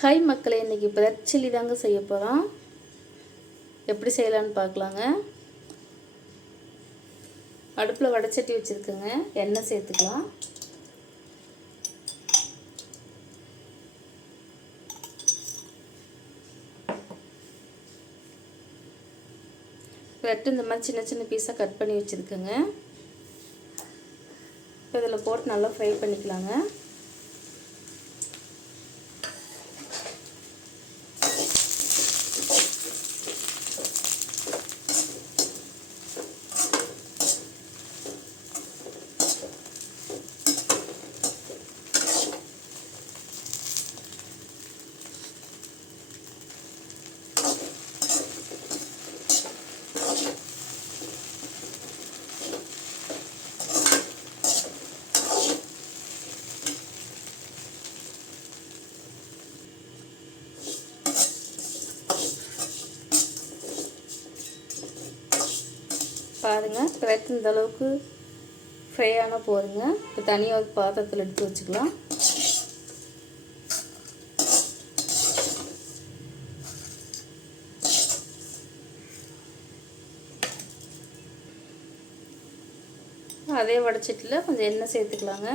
High மக்களை இன்றைக்கி bread chilli தாங்க செய்ய போகிறோம் எப்படி செய்யலான்னு பார்க்கலாங்க. அடுப்பில் வடைச்சட்டி வச்சுருக்குங்க. எண்ணெய் சேர்த்துக்கலாம். பிரெட் இந்த மாதிரி சின்ன சின்ன பீஸாக கட் பண்ணி வச்சுருக்கேங்க. இப்போ இதில் போட்டு நல்லா ஃப்ரை பண்ணிக்கலாங்க. பாருங்கள் பிரெட் இந்த அளவுக்கு ஃப்ரை ஆனால் போதுங்க. இப்போ தனியாக ஒரு பாத்திரத்தில் எடுத்து வச்சுக்கலாம். அதே வடைச்சட்டில் கொஞ்சம் எண்ணெய் சேர்த்துக்கலாங்க.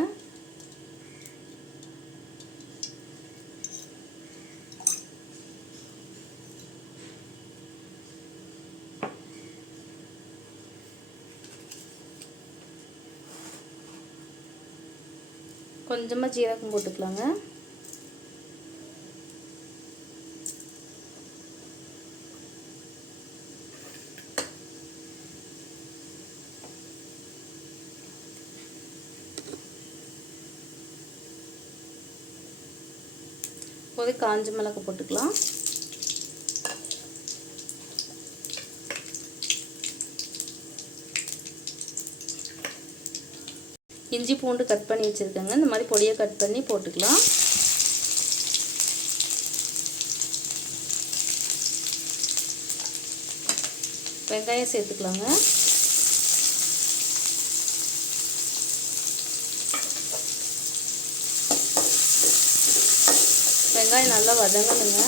கொஞ்சமாக ஜீரகம் போட்டுக்கலாங்க. இப்போது காஞ்ச மிளகு போட்டுக்கலாம். இஞ்சி பூண்டு கட் பண்ணி வச்சுருக்கேங்க. இந்த மாதிரி பொடியை கட் பண்ணி போட்டுக்கலாம். வெங்காயம் சேர்த்துக்கலாங்க. வெங்காயம் நல்லா வதங்கணுங்க.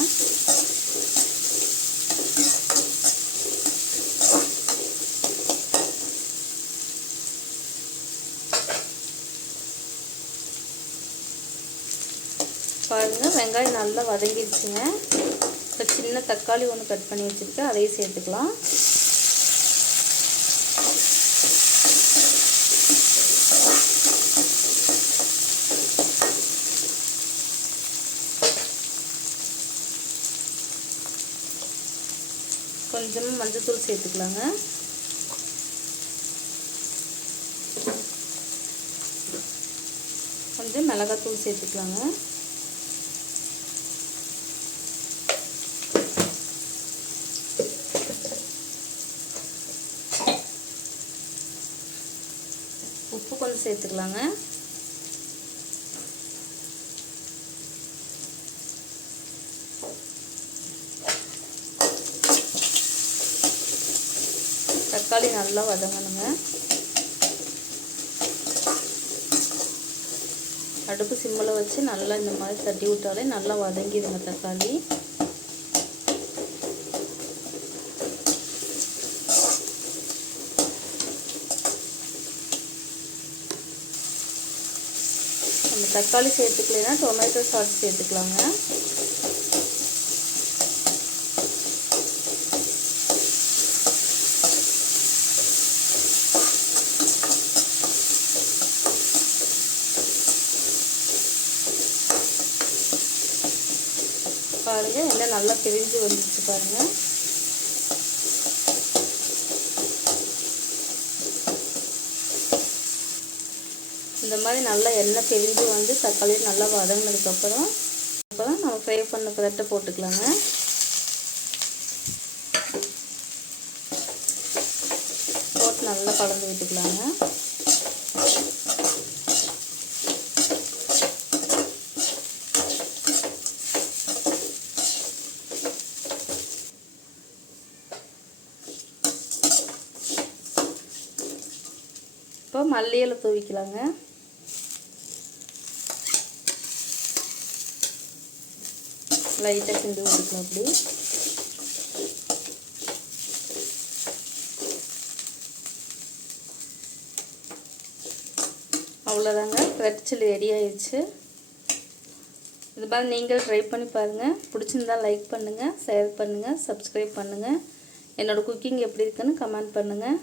பாருங்கள் வெங்காயம் நல்லா வதங்கிடுச்சுங்க இப்போ சின்ன தக்காளி ஒன்று கட் பண்ணி வச்சுருக்கேன் அதையும் சேர்த்துக்கலாம். கொஞ்சமாக மஞ்சத்தூள் சேர்த்துக்கலாங்க. கொஞ்சம் மிளகாத்தூள் சேர்த்துக்கலாங்க. உப்பு கொஞ்சம் சேர்த்துக்கலாங்க. தக்காளி நல்லா வதங்கணுங்க. அடுப்பு சிம்மில் வச்சு நல்லா இந்த மாதிரி தட்டி விட்டாலே நல்லா வதங்கிடுங்க தக்காளி. நம்ம தக்காளி சேர்த்துக்கலைன்னா டொமேட்டோ சாஸ் சேர்த்துக்கலாங்க. பாருங்கள் எல்லாம் நல்லா பிரிஞ்சு வந்துச்சு பாருங்கள் இந்த மாதிரி நல்லா எண்ணெய் பிரிஞ்சு வந்து தக்காளி நல்லா வதங்கினதுக்கப்புறம் அப்புறம் நம்ம ஃப்ரை பண்ண பிரெட்டை போட்டுக்கலாங்க. போட்டு நல்லா கலந்து விட்டுக்கலாங்க. இப்போ மல்லியில் தூவிக்கலாங்க. லைட்டாக கிண்டி விட்டுக்கலாம் அப்படி அவ்வளோதாங்க ரெட் சில்லி ரெடி ஆயிடுச்சு. இது மாதிரி நீங்கள் ட்ரை பண்ணி பாருங்கள் பிடிச்சிருந்தா லைக் பண்ணுங்கள் ஷேர் பண்ணுங்கள் சப்ஸ்கிரைப் பண்ணுங்கள் என்னோடய குக்கிங் எப்படி இருக்குன்னு கமெண்ட் பண்ணுங்கள்